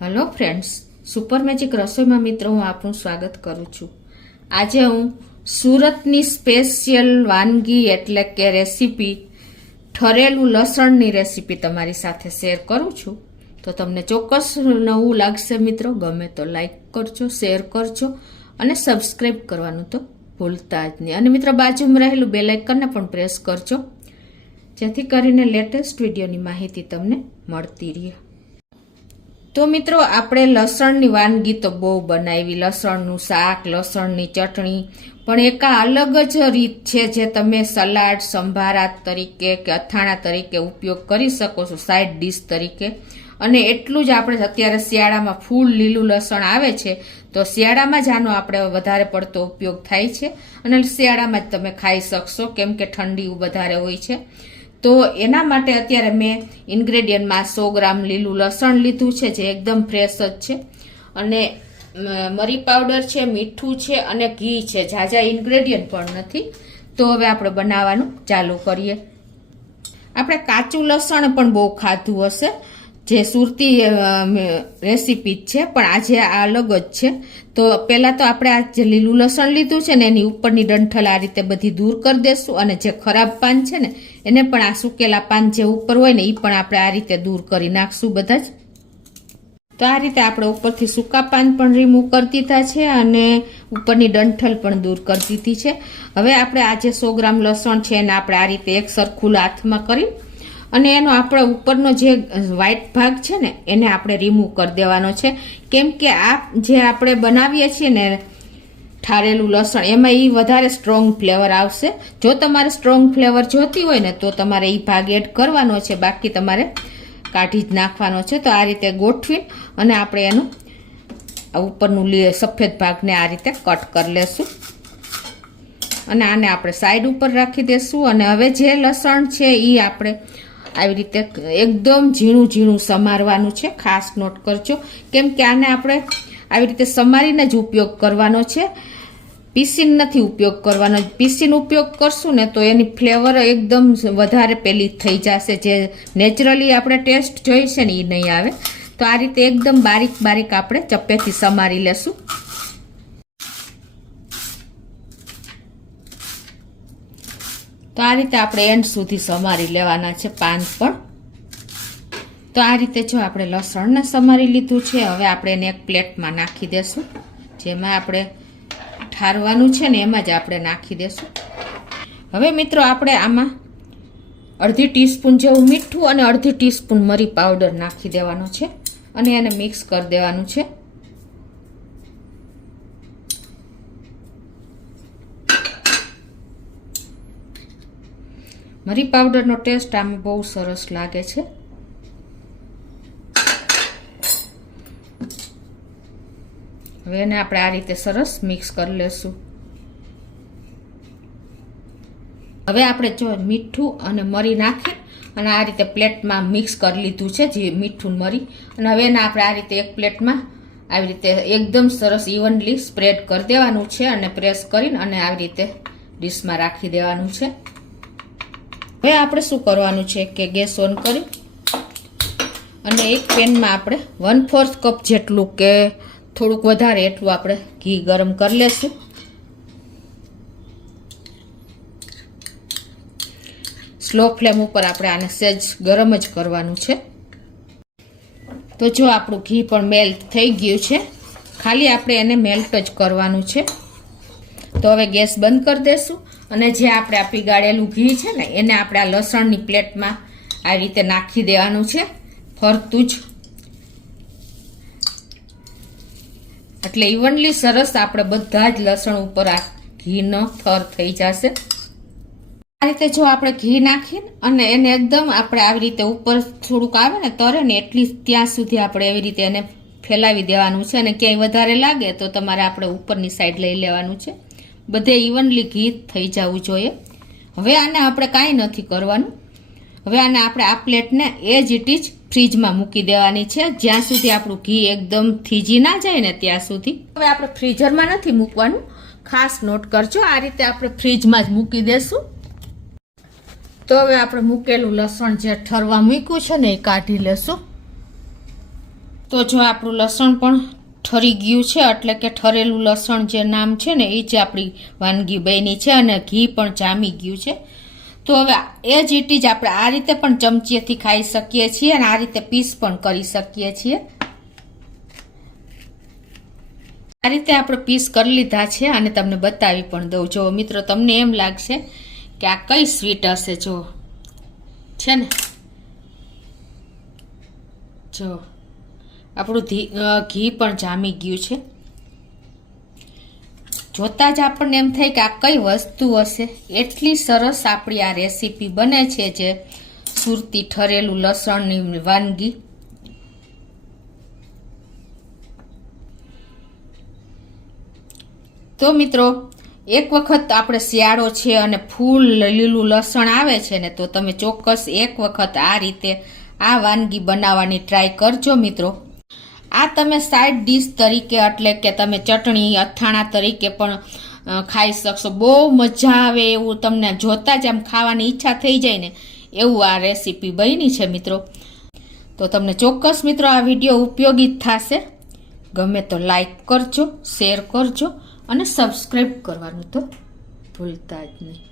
Hello friends, super magic રસોઈમાં મિત્રો હું આપનું સ્વાગત કરું છું. આજે હું સુરતની સ્પેશિયલ વાનગી એટલે કે રેસીપી ઠરેલું લસણની રેસીપી તમારી સાથે શેર કરું છું. તો તમને ચોક્કસ નવું લાગશે મિત્રો. ગમે તો લાઈક કરજો, શેર કરજો અને સબસ્ક્રાઈબ કરવાનું તો ભૂલતા જ નહીં. અને મિત્રો બાજુમાં રહેલું બેલ આઇકનને પણ પ્રેસ કરજો, જેથી કરીને લેટેસ્ટ વિડીયોની માહિતી તમને મળતી રહે. તો મિત્રો આપણે લસણની વાનગી તો બહુ બનાવી, લસણનું શાક, લસણની ચટણી, પણ એક અલગ જ રીત છે જે તમે સલાડ, સંભારા તરીકે કે અથાણા તરીકે ઉપયોગ કરી શકો છો, સાઈડ ડીશ તરીકે. અને એટલું જ આપણે અત્યારે શિયાળામાં ફૂલ લીલું લસણ આવે છે, તો શિયાળામાં જ આનો આપણે વધારે પડતો ઉપયોગ થાય છે અને શિયાળામાં જ તમે ખાઈ શકશો, કેમ કે ઠંડી વધારે હોય છે. તો એના માટે અત્યારે મેં ઇન્ગ્રેડિયન્ટમાં 100 ગ્રામ લીલું લસણ લીધું છે, જે એકદમ ફ્રેશ જ છે, અને મરી પાવડર છે, મીઠું છે અને ઘી છે. ઝાઝા ઇન્ગ્રેડિયન્ટ પણ નથી. તો હવે આપણે બનાવવાનું ચાલુ કરીએ. આપણે કાચું લસણ પણ બહુ ખાધું હશે, જે સુરતી રેસીપી જ છે, પણ આજે આ અલગ જ છે. તો પહેલાં તો આપણે આ જે લીલું લસણ લીધું છે ને, એની ઉપરની ડંઠલ આ રીતે બધી દૂર કરી દેશું, અને જે ખરાબ પાન છે ને એને પણ આ સૂકેલા પાન જે ઉપર હોય ને એ પણ આપણે આ રીતે દૂર કરી નાખશું બધા જ. તો આ રીતે આપણે ઉપરથી સૂકા પાન પણ રિમૂવ કરી દીધા છે અને ઉપરની ડંઠલ પણ દૂર કરી દીધી છે. હવે આપણે આ જે 100 ગ્રામ લસણ છે એને આપણે આ રીતે એક સરખું હાથમાં કરી અને એનો આપણે ઉપરનો જે વ્હાઈટ ભાગ છે ને એને આપણે રિમૂવ કરી દેવાનો છે, કેમ કે આ જે આપણે બનાવીએ છીએ ને ઠારેલું લસણ, એમાં એ વધારે સ્ટ્રોંગ ફ્લેવર આવશે. જો તમારે સ્ટ્રોંગ ફ્લેવર જોતી હોય ને તો તમારે એ ભાગ એડ કરવાનો છે, બાકી તમારે કાઢી જ નાખવાનો છે. તો આ રીતે ગોઠવી અને આપણે એનું ઉપરનું સફેદ ભાગને આ રીતે કટ કરી લેશું અને આને આપણે સાઈડ ઉપર રાખી દેશું. અને હવે જે લસણ છે એ આપણે આવી રીતે એકદમ ઝીણું ઝીણું સમારવાનું છે. ખાસ નોટ કરજો, કેમ કે આને આપણે આવી રીતે સમારીને જ ઉપયોગ કરવાનો છે, પીસીને નથી ઉપયોગ કરવાનો. પીસીને ઉપયોગ કરશું ને તો એની ફ્લેવર એકદમ વધારે પેલી થઈ જશે, જે નેચરલી આપણે ટેસ્ટ જોઈ છે ને એ નહીં આવે. તો આ રીતે એકદમ બારીક બારીક આપણે ચપ્પેથી સમારી લેશું. તો આ રીતે આપણે એન્ડ સુધી સમારી લેવાના છે પાન પણ. તો આ રીતે જો આપણે લસણને સમારી લીધું છે. હવે આપણે એને એક પ્લેટમાં નાખી દેશું, જેમાં આપણે ઠારવાનું છે ને એમાં જ આપણે નાખી દેશું. હવે મિત્રો આપણે આમાં અડધી ટીસ્પૂન જેવું મીઠું અને અડધી ટીસ્પૂન મરી પાવડર નાખી દેવાનો છે અને એને મિક્સ કરી દેવાનું છે. મરી પાવડરનો ટેસ્ટ આમાં બહુ સરસ લાગે છે. હવે એને આપણે આ રીતે સરસ મિક્સ કરી લેશું. હવે આપણે જો મીઠું અને મરી નાખી અને આ રીતે પ્લેટમાં મિક્સ કરી લીધું છે, જે મીઠું મરી. અને હવે એને આપણે આ રીતે એક પ્લેટમાં આવી રીતે એકદમ સરસ ઇવનલી સ્પ્રેડ કરી દેવાનું છે અને પ્રેસ કરીને અને આવી રીતે ડીશમાં રાખી દેવાનું છે. હવે આપણે શું કરવાનું છે કે ગેસ ઓન કરી અને એક પેનમાં આપણે 1/4 કપ જેટલું કે થોડુંક વધારે એટલું આપણે ઘી ગરમ કરી લેશું. સ્લો ફ્લેમ ઉપર આપણે આને સહેજ ગરમ જ કરવાનું છે. તો જો આપણું ઘી પણ મેલ્ટ થઈ ગયું છે, ખાલી આપણે એને મેલ્ટ જ કરવાનું છે. તો હવે ગેસ બંધ કરી દેશું અને જે આપણે આ પીગાળેલું ઘી છે ને એને આપણે આ લસણની પ્લેટમાં આ રીતે નાખી દેવાનું છે ફરતું જ, એટલે ઇવનલી સરસ આપણે બધા જ લસણ ઉપર આ ઘીનો થર થઈ જશે. આ રીતે જો આપણે ઘી નાખીને અને એને એકદમ આપણે આવી રીતે ઉપર થોડુંક આવે ને તરે ને એટલી ત્યાં સુધી આપણે એવી રીતે એને ફેલાવી દેવાનું છે. અને ક્યાંય વધારે લાગે તો તમારે આપણે ઉપરની સાઈડ લઈ લેવાનું છે. બધે ઇવનલી ઘી થઈ જવું જોઈએ. હવે આને આપણે કાંઈ નથી કરવાનું. હવે આને આપણે આ પ્લેટને એ જ ઇટ ઇજ ફ્રીજમાં મૂકી દેવાની છે, જ્યાં સુધી આપણું ઘી એકદમ થીજી ના જાય ને ત્યાં સુધી. હવે આપણે ફ્રીઝરમાં નથી મૂકવાનું, ખાસ નોટ કરજો. આ રીતે આપણે ફ્રીજમાં જ મૂકી દેશું. તો હવે આપણે મૂકેલું લસણ જે ઠરવા મૂક્યું છે ને એ કાઢી લેશું. તો જો આપણું લસણ પણ ઠરી ગયું છે, એટલે કે ઠરેલું લસણ જે નામ છે ને એ જ આપણી વાનગી બની છે અને ઘી પણ જામી ગયું છે. તો હવે એ જ ઇટ જ આપણે આ રીતે પણ ચમચીએથી ખાઈ શકીએ છીએ અને આ રીતે પીસ પણ કરી શકીએ છીએ. આ રીતે આપણે પીસ કરી લીધા છે અને તમને બતાવી પણ દઉં. જો મિત્રો, તમને એમ લાગશે કે આ કઈ સ્વીટ હશે. જો છે ને, જો આપણું ઘી પણ જામી ગયું છે. જોતા જ આપણને એમ થાય કે આ કઈ વસ્તુ હશે. એટલી સરસ આપણી આ રેસીપી બને છે, જે સુરતી ઠરેલું લસણની વાનગી. તો મિત્રો, એક વખત આપણે શિયાળો છે અને ફૂલ લીલું લસણ આવે છે ને, તો તમે ચોક્કસ એક વખત આ રીતે આ વાનગી બનાવવાની ટ્રાય કરજો મિત્રો. આ તમે સાઈડ ડીશ તરીકે, એટલે કે તમે ચટણી અથાણા તરીકે પણ ખાઈ શકશો. બહુ મજા આવે એવું, તમને જોતા જ આમ ખાવાની ઈચ્છા થઈ જાય ને એવું આ રેસીપી બની છે મિત્રો. તો તમને ચોક્કસ મિત્રો આ વિડીયો ઉપયોગી થશે. ગમે તો લાઈક કરજો, શેર કરજો અને સબસ્ક્રાઈબ કરવાનું તો ભૂલતા જ નહીં.